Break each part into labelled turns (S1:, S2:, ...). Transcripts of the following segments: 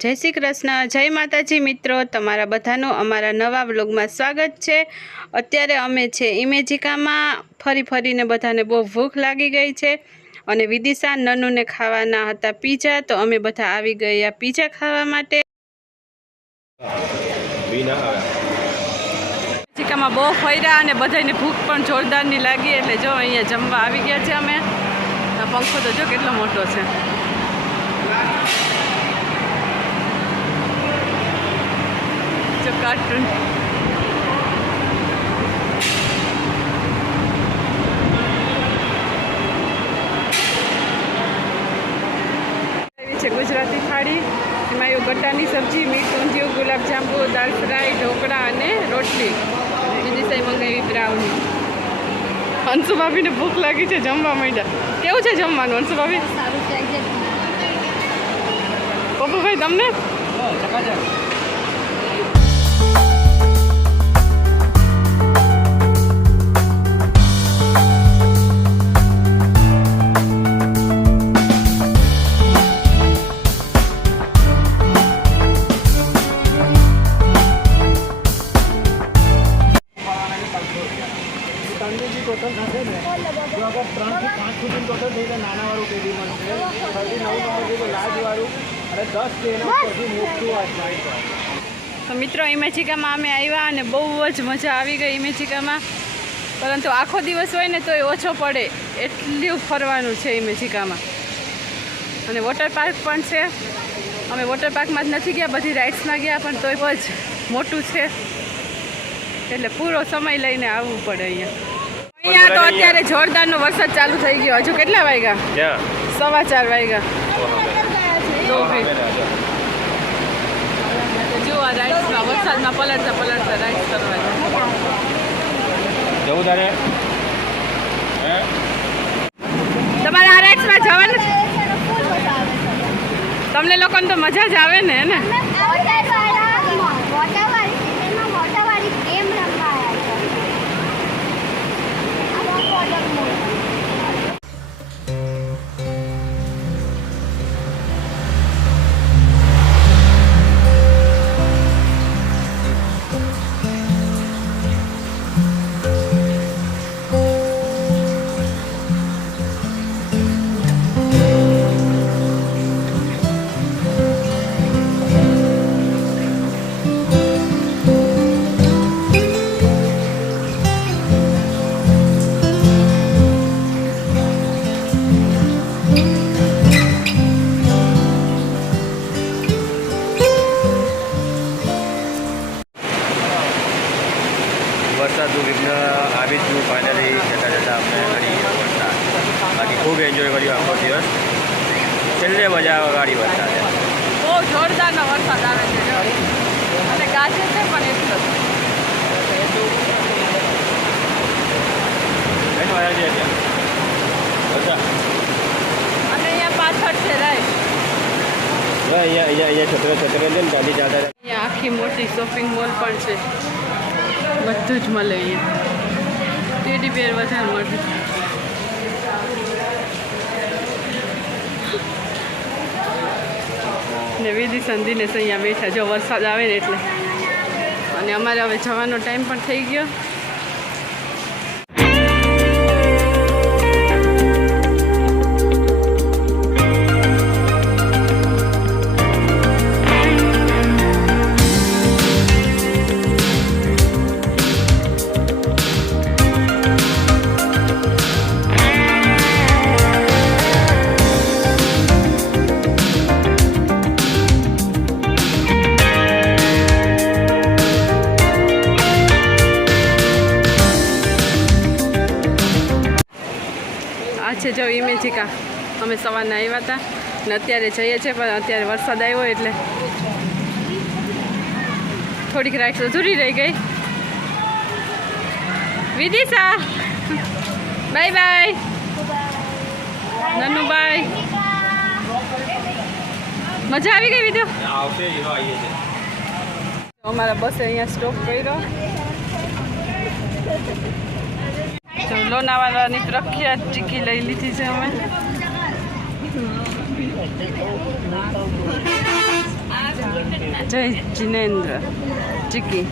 S1: જય શ્રી કૃષ્ણ જય માતાજી મિત્રો તમારા બધાનું અમારા નવા વ્લોગમાં સ્વાગત છે. અત્યારે અમે છે ઇમેજિકામાં ફરી ફરીને બધાને બહુ ભૂખ લાગી ગઈ છે અને વિદિશા નનુને ખાવાના હતા પીઝા તો અમે બધા આવી ગયા પીઝા ખાવા માટે. ઇમેજિકામાં બહુ ફર્યા અને બધાને ભૂખ પણ જોરદારની લાગી એટલે જો અહીંયા જમવા આવી ગયા છે અમે. આ પંખો તો જો કેટલો મોટો છે. જો કાર્ટૂન છે ગુજરાતી થાળી. એમાં એવું ગટ્ટાની સબ્જી મીઠ ઊંધિયું ગુલાબજાંબુ દાળ ફ્રાય ઢોકળા અને રોટલી. બીજી સાઈ મંગાવી બ્રાઉની. હંસુ ભાભીને ભૂખ લાગી છે જમવા માંડ્યા. કેવું છે જમવાનું હંસુ ભાભી પપ્પુભાઈ તમને?
S2: નંબર અને દસ છે એના મોટું આ સ્લાઇડ
S1: તો મિત્રો ઇમેજિકામાં અમે આવ્યા અને બહુ જ મજા આવી ગઈ ઇમેજિકામાં પરંતુ આખો દિવસ હોય ને તોય ઓછો પડે. એટલું ફરવાનું છે ઇમેજિકામાં અને વોટર પાર્ક પણ છે. અમે વોટર પાર્કમાં જ નથી ગયા બધી રાઇડ્સમાં ગયા પણ તોય બહુ જ મોટું છે. એટલે પૂરો સમય લઈને આવવું પડે અહીંયા. અહીંયા તો અત્યારે જોરદારનો વરસાદ ચાલુ થઈ ગયો. હજુ કેટલા વાગ્યા? સવા ચાર વાગ્યા. તો ભી જો આ રાઇડ્સમાં વરસાદમાં પલળતા પલળતા રાઇડ્સ કરવા
S3: જવું તારે? હે?
S1: તમારે આ રાઇડ્સમાં જવાનું? તમને લોકોને તો મજા જ આવે ને હે ને?
S3: વિઘ્ન આવી જ ફાઇનલી જતાં જતાં અમે કરી વરસાદ બાકી ખૂબ એન્જોય કર્યું આખો દિવસ. છેલ્લે મજા આવે ગાડી વરસાદે
S1: બહુ જોરદારનો વરસાદ આવે છે અને ગાજે છે પણ એટલો અને અહીંયા પાછળ છે
S3: રાઈટ અહીંયા અહીંયા છત્ર છત્ર છે ને ગાડી જતા રહે.
S1: આખી મોટી શોપિંગ મોલ પણ છે. બધું જ મળે અહીંયા. ટેડી બેર વધારે મળે. ને વિધિ સંધિને અહીંયા બેઠા. જો વરસાદ આવે ને એટલે. અને અમારે હવે જવાનો ટાઈમ પણ થઈ ગયો. છે જો ઇમેજિકા અમે સવારના આવ્યા હતા ને અત્યારે જઈએ છીએ, પણ અત્યારે વરસાદ આવ્યો એટલે થોડીક રાઈડ અધૂરી રહી ગઈ. Vidisha, bye bye. નનુભાઈ. મજા આવી ગઈ વીડિયો? અમારા બસે અહીંયા સ્ટોપ કર્યો. તો લોનાવાલાની પ્રખ્યાત ચીકી લઈ લીધી છે અમે. જય જિનેન્દ્ર ટીકી.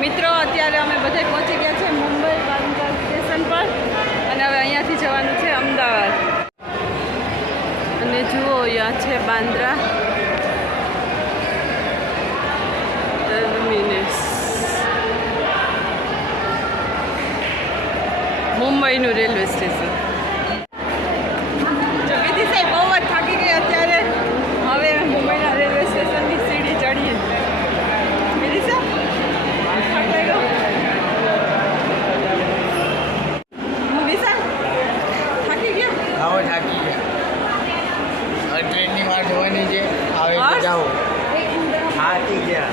S1: મિત્રો, અત્યારે અમે બધે પહોંચી ગયા છે મુંબઈ બાંદ્રા સ્ટેશન પર અને હવે અહીંયાથી જવાનું છે અમદાવાદ. અને જુઓ, અહીંયા છે બાંદ્રા. મુંબઈનું રેલવે સ્ટેશન જો વિધિ સાહેબ બહુ જ થાકી ગઈ અત્યારે હવે મુંબઈના રેલવે સ્ટેશનની સીડી ચડીએ વિધિ સાહેબ થાક લાગ્યો વિશાલ થાકી ગયો
S2: આવો થાકી ગયા હવે ટ્રેનની વાર જોવાની છે આવે
S1: હા?
S2: તો જાઓ થાકી ગયા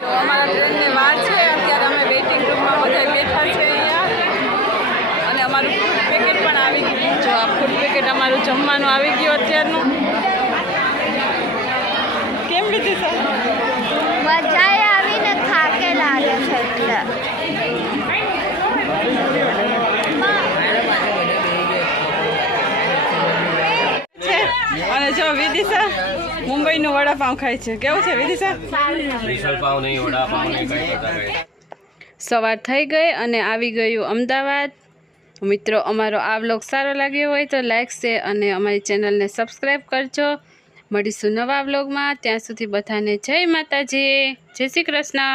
S1: તો અમારા ટ્રેનની વાર છે અત્યારે અમે વેઇટિંગ રૂમમાં બધા બેઠા છે અહીંયા અને અમારું ફૂડ પેકેટ પણ આવી ગયું જો આ ફૂડ પેકેટ અમારું જમવાનું આવી ગયું અત્યારનું. કેમ લીધી સર?
S4: મજા આવીને થાકે લાગે છે.
S1: અને જો વિદિશા મુંબઈનું વડાપાઉં ખાય છે. કેવું છે વિદિશા સવાર થઈ ગઈ અને આવી ગયું અમદાવાદ. મિત્રો, અમારો આ વ્લોગ સારો લાગ્યો હોય તો લાઈક શેર અને અમારી ચેનલને સબસ્ક્રાઈબ કરજો. મળીશું નવા વ્લોગમાં ત્યાં સુધી બધાને જય માતાજી. જય શ્રી કૃષ્ણ.